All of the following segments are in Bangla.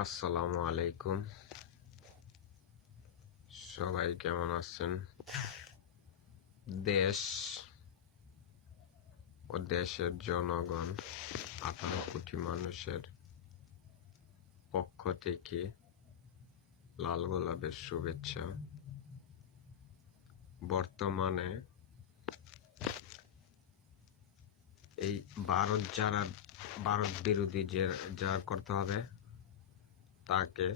আসসালামু আলাইকুম। সবাই কেমন আছেন? দেশ ও দেশের জনগণ 18 কোটি মানুষের পক্ষ থেকে লাল গোলাপের শুভেচ্ছা। বর্তমানে এই ভারত বিরোধী যার করতে হবে তাকে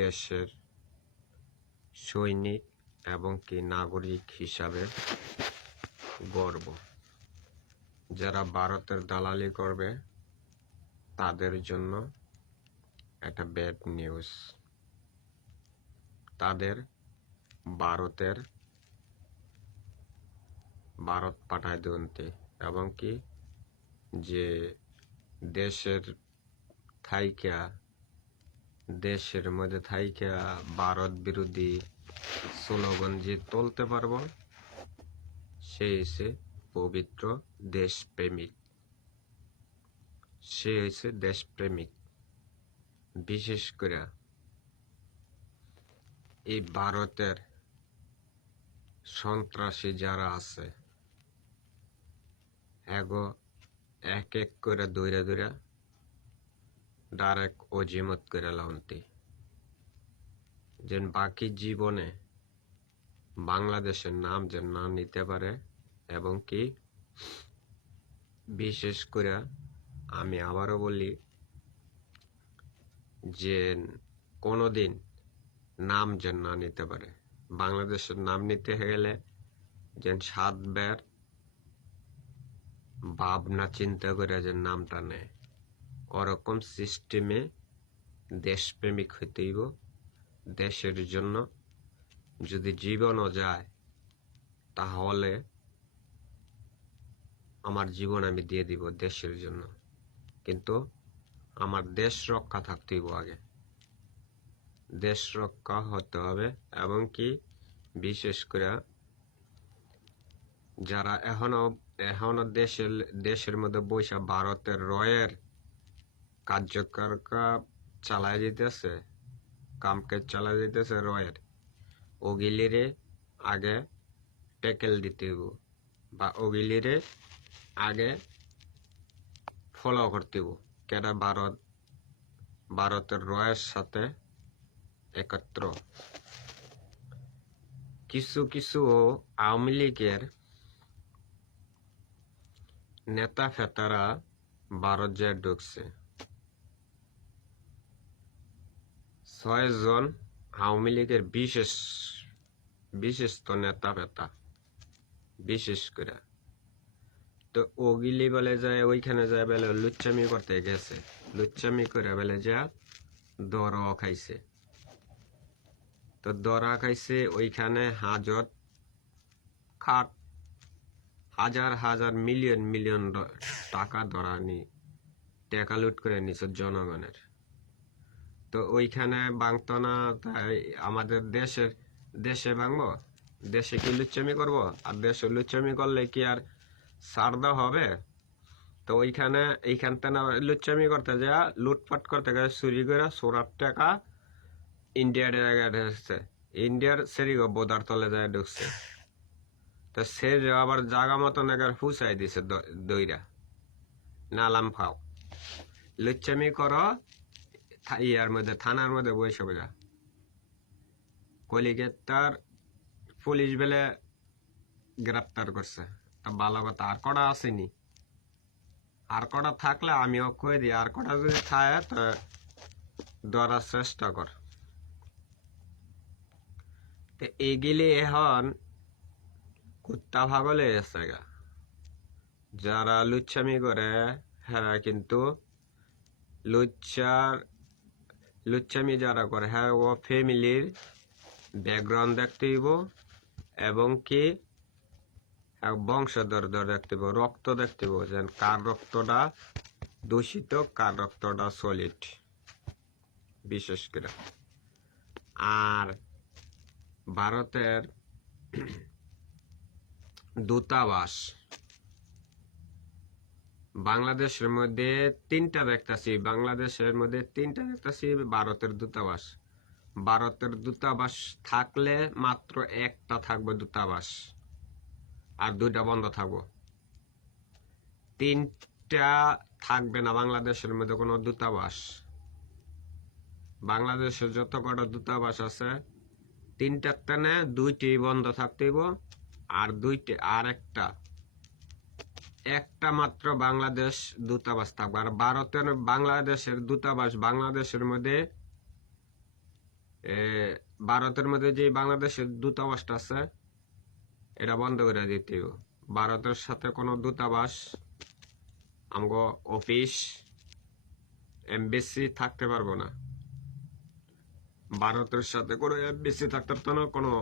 দেশের সৈনিক এবং কি নাগরিক হিসাবে গর্ব। যারা ভারতের দালালি করবে তাদের জন্য একটা ব্যাড নিউজ। তাদের ভারত পাঠায় দিতে এবং কি যে দেশের মধ্যে থাইকা ভারত বিরোধী স্লোগান যে তুলতে পারবো সে হচ্ছে পবিত্র দেশপ্রেমিক। বিশেষ করে এই ভারতের সন্ত্রাসী যারা আছে এগো এক এক করে দৌড়া ডাইরেক্ট অজিমত করে লাউন্তি যেন বাকি জীবনে বাংলাদেশের নাম যেন না নিতে পারে। এবং কি বিশেষ করে আমি আবারও বলি যে কোনোদিন নাম যেন না নিতে পারে। বাংলাদেশের নাম নিতে গেলে যেন 7 বার ভাবনা চিন্তা করে যে নামটা নেয়, ওরকম সিস্টেমে দেশপ্রেমিক হইতেইব। দেশের জন্য যদি জীবনও যায় তাহলে আমার জীবন আমি দিয়ে দিব দেশের জন্য, কিন্তু আমার দেশ রক্ষা থাকতে হইব। আগে দেশ রক্ষা হতে হবে। এবং কি বিশেষ করে যারা এখনো দেশের মধ্যে বৈশা ভারতের রয়ের কার্যকর চালায় যেতেছে, কামকাজ চালায় যেতেছে রয়ের, ওগিলিরে আগে ট্যাকেল দিতে হইব বা ওগিলিরে আগে ফলো করতে হইব। কেন ভারতের রয়ের সাথে একত্র কিছু আওয়ামী লীগের নেতা ফেতারা ভারত যে ঢুকছে। 6 জন আওয়ামী লীগের বিশেষ নেতা ফেতা বিশেষ করে তো ওগিলি বলে যায় ওইখানে যায় বলে লুচ্চামি করতে গেছে, লুচ্চামি করে বলে যা দরা খাইছে। তো দরা খাইছে ওইখানে হাজার মিলিয়ন টাকা ধরা টাকা লুট করে নিছে জনগণের। তো ওইখানে ভাঙতো না, তাই আমাদের দেশে ভাঙবো? দেশে কি লুচ্চামি করবো? আর দেশে লুচ্চামি করলে কি আর ছাড় দেওয়া হবে? তো এইখান থেকে লুচ্চামি করতে যা লুটপাট করতে গেছে, চুরি করে চোরার টাকা ইন্ডিয়ার ঢুকছে, ইন্ডিয়ার সেরিগো বোদার তলে যায় ঢুকছে। তো সে আবার জাগা মতন এগার ফুসাই দিছে দইরা নালাম খাও লুচ্চামি করো ইয়ার মধ্যে থানার মধ্যে বসে বোঝা। কলিকাতার পুলিশ বেলে গ্রেপ্তার করছে। তা ভালো কথা, আর কটা আসেনি? আর কটা থাকলে আমিও কয়ে দিই, আর কটা যদি থাকে তো ধরার চেষ্টা কর। তো এইগুলি এখন কুত্তা ভাগলে গেছে গা। যারা লুচ্চামি করে হ্যাঁ, কিন্তু লুচ্চামি যারা করে হ্যাঁ ও ফ্যামিলির ব্যাকগ্রাউন্ড দেখতে হইব এবং কি বংশধর দেখতে হইব, রক্ত দেখতে হইব, যেন কার রক্তটা দূষিত কার রক্তটা সলিড। বিশেষ করে আর ভারতের দূতাবাস বাংলাদেশের মধ্যে তিনটা দেখতাছি, ভারতের দূতাবাস। ভারতের দূতাবাস থাকলে মাত্র একটা থাকবে দূতাবাস, আর দুইটা বন্ধ থাকবো। তিনটা থাকবে না বাংলাদেশের মধ্যে কোনো দূতাবাস। বাংলাদেশের যত কটা দূতাবাস আছে, তিনটার তেনে দুইটি বন্ধ থাকতেইব, আর একটা মাত্র বাংলাদেশ দূতাবাস থাকবে। আর বাংলাদেশের দূতাবাস বাংলাদেশের মধ্যে, ভারতের মধ্যে যে বাংলাদেশের দূতাবাসটা আছে এটা বন্ধ করে দিতে হবে। ভারতের সাথে কোনো দূতাবাস, আমগো অফিস, এমবেসি থাকতে পারবো না। ভারতের সাথে কোনো এমবেসি থাকতো না, কোনো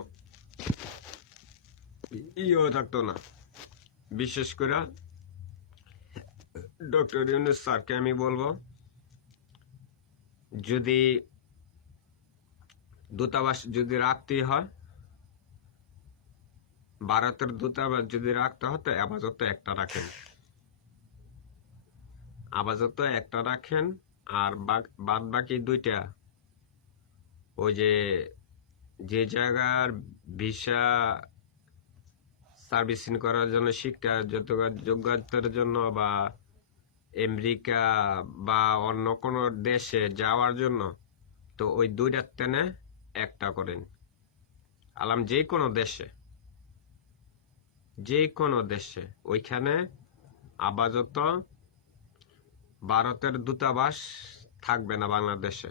ইও থাকতো না। বিশেষ করে ডক্টর ইউনূস স্যারকে আমি বলবো, যদি দূতাবাস যদি রাখতেই হয়, ভারতের দূতাবাস যদি রাখতে হয় তো আপাতত একটা রাখেন। আর বাদ বাকি দুইটা, ওই যে জায়গার ভিসা সার্ভিসিং করার জন্য, শিক্ষা যোগ্যতার জন্য, বা আমেরিকা বা অন্য কোনো দেশে যাওয়ার জন্য, তো ওই দুইটার তেনে একটা করেন। যে কোনো দেশে ওইখানে আপাতত ভারতের দূতাবাস থাকবে না বাংলাদেশে।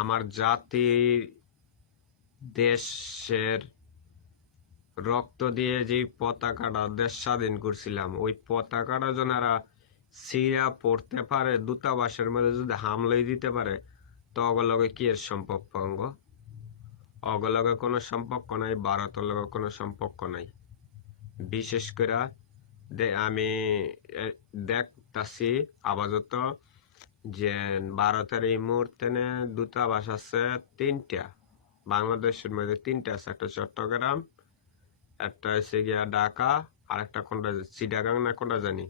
আমার জাতির দেশের রক্ত দিয়ে যে পতাকাটা দেশ স্বাধীন করছিলাম, ওই পতাকাটা যারা ছিঁড়া পড়তে পারে, দূতাবাসের মধ্যে যদি হামলাই দিতে পারে, তো অগলগে কি এর সম্পর্ক? অগলগে কোনো সম্পর্ক নাই, ভারতের লগে কোনো সম্পর্ক নাই। বিশেষ করে আমি দেখতাছি আপাতত যে ভারতের এই মুহূর্তে দূতাবাস আছে তিনটা, বাংলাদেশের মধ্যে তিনটা আছে। একটা চট্টগ্রাম, একটা হচ্ছে গিয়া ঢাকা, আর একটা কোনটা চিটাগাং না কোনটা জানি।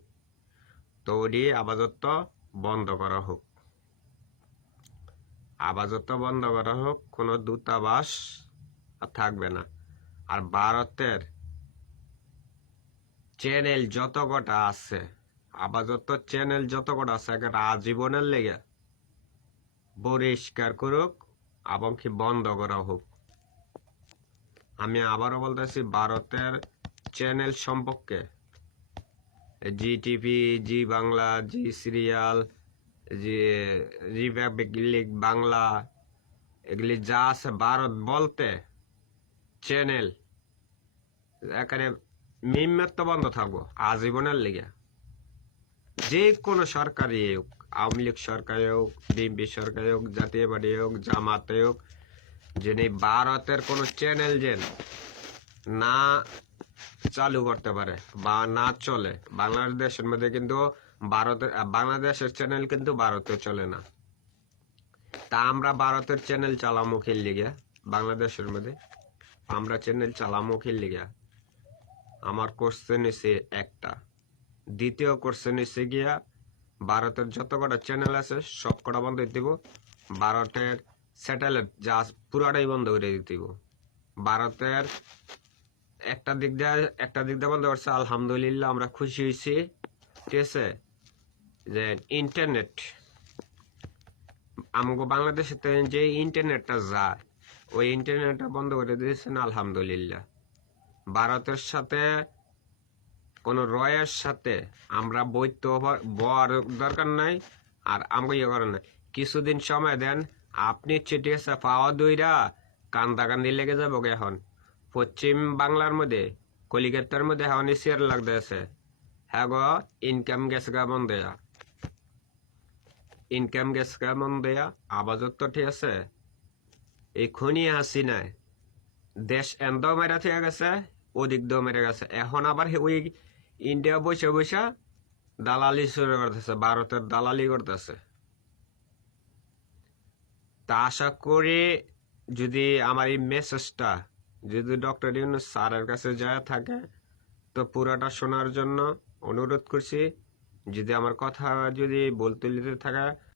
তো ওটি আপাতত বন্ধ করা হোক, কোনো দূতাবাস থাকবে না। আর ভারতের চ্যানেল যত কটা আছে, আজীবনের লেগে পরিষ্কার করুক এবং কি বন্ধ করা হোক। আমি আবারও বলতেছি, ভারতের চ্যানেল সম্পর্কে, জি টিভি, জি বাংলা, জি সিরিয়াল, রিপাবলিক বাংলা, এগুলি যা আছে ভারত বলতে চ্যানেল এখানে মিম্মের বন্ধ থাকবো আজীবনের লেগে। যে কোনো সরকারি হোক, আওয়ামী লীগ সরকারে হোক, বিএনপি সরকারে হোক, জাতীয় পার্টি হোক, জামাতে হোক, যিনি ভারতের কোনো চ্যানেল না চালু করতে পারে বা না চলে, বাংলাদেশের মধ্যে কিন্তু বাংলাদেশের চ্যানেল কিন্তু ভারতে চলে না। তা আমরা ভারতের চ্যানেল চালামো খেল লিগা, বাংলাদেশের মধ্যে আমরা চ্যানেল চালামো খেল লিগা। আমার কোশ্চেন হচ্ছে একটা। দ্বিতীয় কোশ্চেন হচ্ছে গিয়া, ভারতের যত কটা চ্যানেল আছে সব কটা বন্ধ করে দিব। ভারতের স্যাটেলাইট যা পুরাটাই বন্ধ করে দিব। ভারতের একটা দিক দিয়ে বন্ধ করছে, আলহামদুলিল্লাহ আমরা খুশি হয়েছি। ঠিক আছে, যে ইন্টারনেট আমাকে বাংলাদেশে যে ইন্টারনেটটা যায়, ওই ইন্টারনেটটা বন্ধ করে দিয়েছেন আলহামদুলিল্লাহ। ভারতের সাথে কোন রয়ের সাথে আমরা বৈধ হওয়ার দরকার নাই, আর আমাকে ইয়ে করেন নাই। কিছুদিন সময় দেন, আপনি চিঠি আছে পাওয়া দইরা কান্দাকান্দি লেগে যাবো। এখন পশ্চিম বাংলার মধ্যে, কলিকাতার মধ্যে এখন শেয়ার লাগতেছে, হ্যাঁ গো, ইনকাম গেছে কেমন দেয়া আবাজত তো ঠিক আছে। এই খনি হাসিনায় দেশ এন্দ মেরা থেকে গেছে, ওদিক দিয়েও মেরে গেছে। এখন আবার ওই ইন্ডিয়া বসে দালালি শুরু করতেছে, ভারতের দালালি করতেছে। তা আশা করি যদি আমার এই মেসেজটা যদি ডক্টর ইউনূস স্যারের কাছে যায় থাকে, তো পুরাটা শোনার জন্য অনুরোধ করছি, যদি আমার কথা যদি বলতে থাকে